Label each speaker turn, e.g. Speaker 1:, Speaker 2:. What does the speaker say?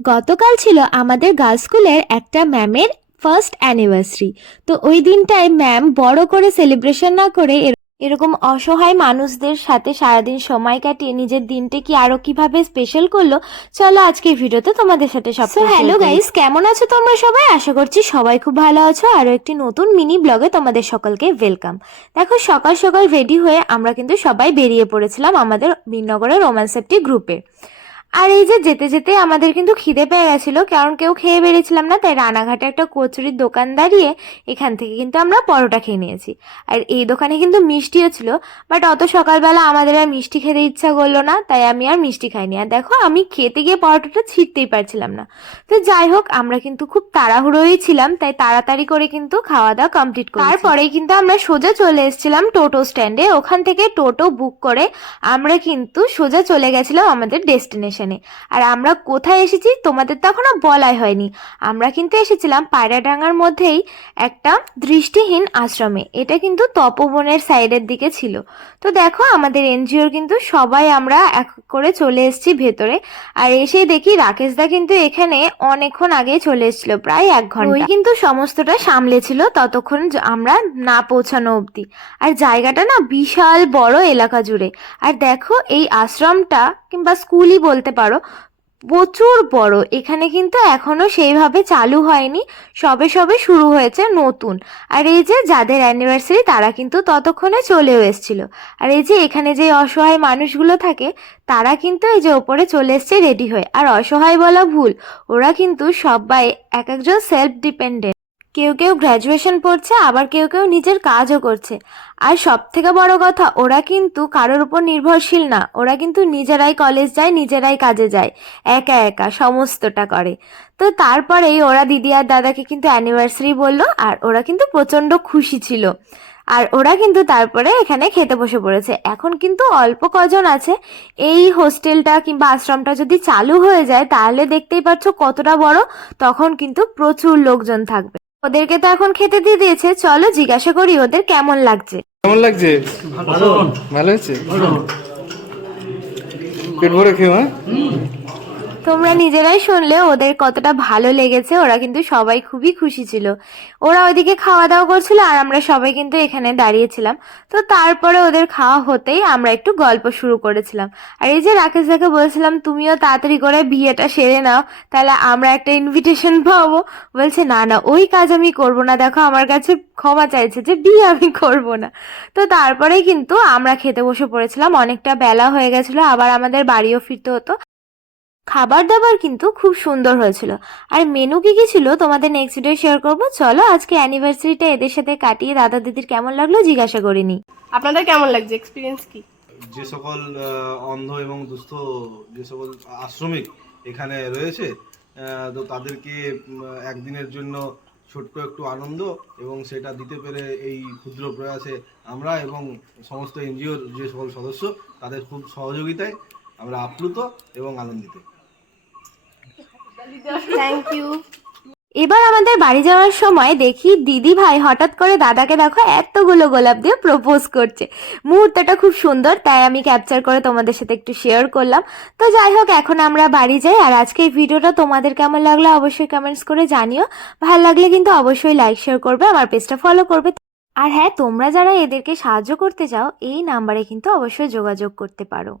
Speaker 1: গতকাল ছিল আমাদের গার্লস স্কুলের একটা ম্যামের ফার্স্ট অ্যানিভার্সারি তো ওই দিনটায় ম্যাম বড় করে সেলিব্রেশন না করে এর- এরকম অসহায় মানুষদের সাথে সারাদিন সময় কাটিয়ে নিজের দিনটা কি আরও কীভাবে স্পেশাল করল চলো আজকে ভিডিওতে তোমাদের সাথে সব হ্যালো গাইস কেমন আছো তোমরা সবাই? আশা করছি সবাই খুব ভালো আছো। আরও একটি নতুন মিনি ব্লগে তোমাদের সকলকে ওয়েলকাম দেখো সকাল সকাল রেডি হয়ে আমরা কিন্তু সবাই বেরিয়ে পড়েছিলাম আমাদের বিনগরের রোম্যান্স সেফটি গ্রুপে আর এই যে যেতে যেতে আমাদের কিন্তু খিদে পেয়ে গেছিল, কারণ কেউ খেয়ে বেরিয়েছিলাম না, তাই রানাঘাটে একটা কচুরির দোকান দাঁড়িয়ে এখান থেকে কিন্তু আমরা পরোটা খেয়ে নিয়েছি। আর এই দোকানে কিন্তু মিষ্টিও ছিল বাট অত সকালবেলা আমাদের আর মিষ্টি খেতে ইচ্ছা করল না, তাই আমি আর মিষ্টি খাইনি। আর দেখো, আমি খেতে গিয়ে পরোটাটা ছিঁড়তেই পারছিলাম না। তো যাই হোক, আমরা কিন্তু খুব তাড়াহুড়োই ছিলাম, তাই তাড়াতাড়ি করে কিন্তু খাওয়া দাওয়া কমপ্লিট করি তারপরেই কিন্তু আমরা সোজা চলে এসেছিলাম টোটো স্ট্যান্ডে ওখান থেকে টোটো বুক করে আমরা কিন্তু সোজা চলে গেছিলাম আমাদের ডেস্টিনেশনে আর আমরা কোথায় এসেছি তোমাদের তো এখনও বলাই হয়নি। আমরা কিন্তু এসেছিলাম পায়রাডাঙ্গার মধ্যেই একটা দৃষ্টিহীন আশ্রমে। এটা কিন্তু তপবনের সাইডের দিকে ছিল। তো দেখো, আমাদের এনজিওর কিন্তু সবাই আমরা এক করে চলে এসেছি ভেতরে। আর এসে দেখি রাকেশদা কিন্তু এখানে অনেকক্ষণ আগে চলে এসেছিল, প্রায় এক ঘণ্টা। কিন্তু সমস্তটা সামলেছিল ততক্ষণ আমরা না পৌঁছানো অবধি। আর জায়গাটা না বিশাল বড় এলাকা জুড়ে। আর দেখো, এই আশ্রমটা কিংবা স্কুলই বলতে পারো, প্রচুর বড়। এখানে কিন্তু এখনও সেইভাবে চালু হয়নি। সবে সবে শুরু হয়েছে নতুন। আর এই যে যাদের অ্যানিভার্সারি তারা কিন্তু ততক্ষণে চলেও এসেছিল। আর এই যে এখানে যে অসহায় মানুষগুলো থাকে, তারা কিন্তু এই যে ওপরে চলে এসছে রেডি হয়ে। আর অসহায় বলা ভুল, ওরা কিন্তু সবাই এক একজন সেলফ ডিপেন্ডেন্ট কেউ কেউ গ্র্যাজুয়েশন পড়ছে আবার কেউ কেউ নিজের কাজও করছে। আর সব থেকে বড় কথা, ওরা কিন্তু কারোর উপর নির্ভরশীল না। ওরা কিন্তু নিজেরাই কলেজ যায়, নিজেরাই কাজে যায়। একা একা, সমস্তটা করে। তো তারপরেই ওরা দিদি আর দাদাকে কিন্তু অ্যানিভার্সারি বলল, আর ওরা কিন্তু প্রচণ্ড খুশি ছিল। আর ওরা কিন্তু তারপরে এখানে খেতে বসে পড়েছে। এখন কিন্তু অল্প কজন আছে। এই হোস্টেলটা কিংবা আশ্রমটা যদি চালু হয়ে যায়, তাহলে দেখতেই পাচ্ছ কতটা বড়। তখন কিন্তু প্রচুর লোকজন থাকবে। ওদেরকে তো এখন খেতে দিয়ে দিয়েছে। চলো জিজ্ঞাসা করি ওদের কেমন লাগছে।
Speaker 2: কেমন লাগছে?
Speaker 3: ভালো।
Speaker 2: ভালো হয়েছে? পেট ভরে খেয়ে হ্যাঁ?
Speaker 1: তোমরা নিজেরাই শুনলে ওদের কতটা ভালো লেগেছে, ওরা কিন্তু সবাই খুবই খুশি ছিল। ওরা ওইদিকে খাওয়া দাওয়া করছিল আর আমরা সবাই কিন্তু এখানে দাঁড়িয়েছিলাম। তো তারপরে ওদের খাওয়া হতেই আমরা একটু গল্প শুরু করেছিলাম। আর এই যে রাকেশ দাকে বলছিলাম, তুমিও তাড়াতাড়ি করে বিয়েটা সেরে নাও, তাহলে আমরা একটা ইনভিটেশন পাবো। বলছে, না না, ওই কাজ আমি করব না। দেখো, আমার কাছে ক্ষমা চাইছে যে বিয়ে আমি করব না। তো তারপরেই কিন্তু আমরা খেতে বসে পড়েছিলাম। অনেকটা বেলা হয়ে গেছিল, আবার আমাদের বাড়িও ফিরতে হতো। খাবার দাবার কিন্তু খুব সুন্দর হয়েছিল। আর মেনু কি কি ছিল তোমাদের নেক্সট ভিডিও শেয়ার করব? চলো আজকে অ্যানিভার্সারিটা এদের সাথে কাটিয়ে দাদা দিদির কেমন লাগল জিজ্ঞাসা করিনি
Speaker 3: আপনাদের কেমন লাগছে? এক্সপিরিয়েন্স কি?
Speaker 4: যে সকল অন্ধ এবং দুস্থ যে সকল আশ্রমিক এখানে রয়েছে আহ, তো তাদেরকে একদিনের জন্য ছোট্ট একটু আনন্দ এবং সেটা দিতে পেরে এই ক্ষুদ্র প্রয়াসে আমরা এবং সমস্ত এনজিওর যে সকল সদস্য তাদের খুব সহযোগিতায় আমরা আপ্লুত এবং আনন্দিত।
Speaker 3: থ্যাংক ইউ
Speaker 1: এবার আমাদের বাড়ি যাওয়ার সময় দেখি দিদি ভাই হঠাৎ করে দাদাকে দেখো এতগুলো গোলাপ দিয়ে প্রপোজ করছে। মুহূর্তটা খুব সুন্দর, তাই আমি ক্যাপচার করে তোমাদের সাথে একটু শেয়ার করলাম। তো যাই হোক, এখন আমরা বাড়ি যাই, আর আজকে এই ভিডিওটা তোমাদের কেমন লাগল অবশ্যই কমেন্টস করে জানিও। ভালো লাগলে কিন্তু অবশ্যই লাইক শেয়ার করবে, আমার পেজটা ফলো করবে। আর হ্যাঁ তোমরা যারা এদেরকে সাহায্য করতে চাও, এই নাম্বারে কিন্তু অবশ্যই যোগাযোগ করতে পারো।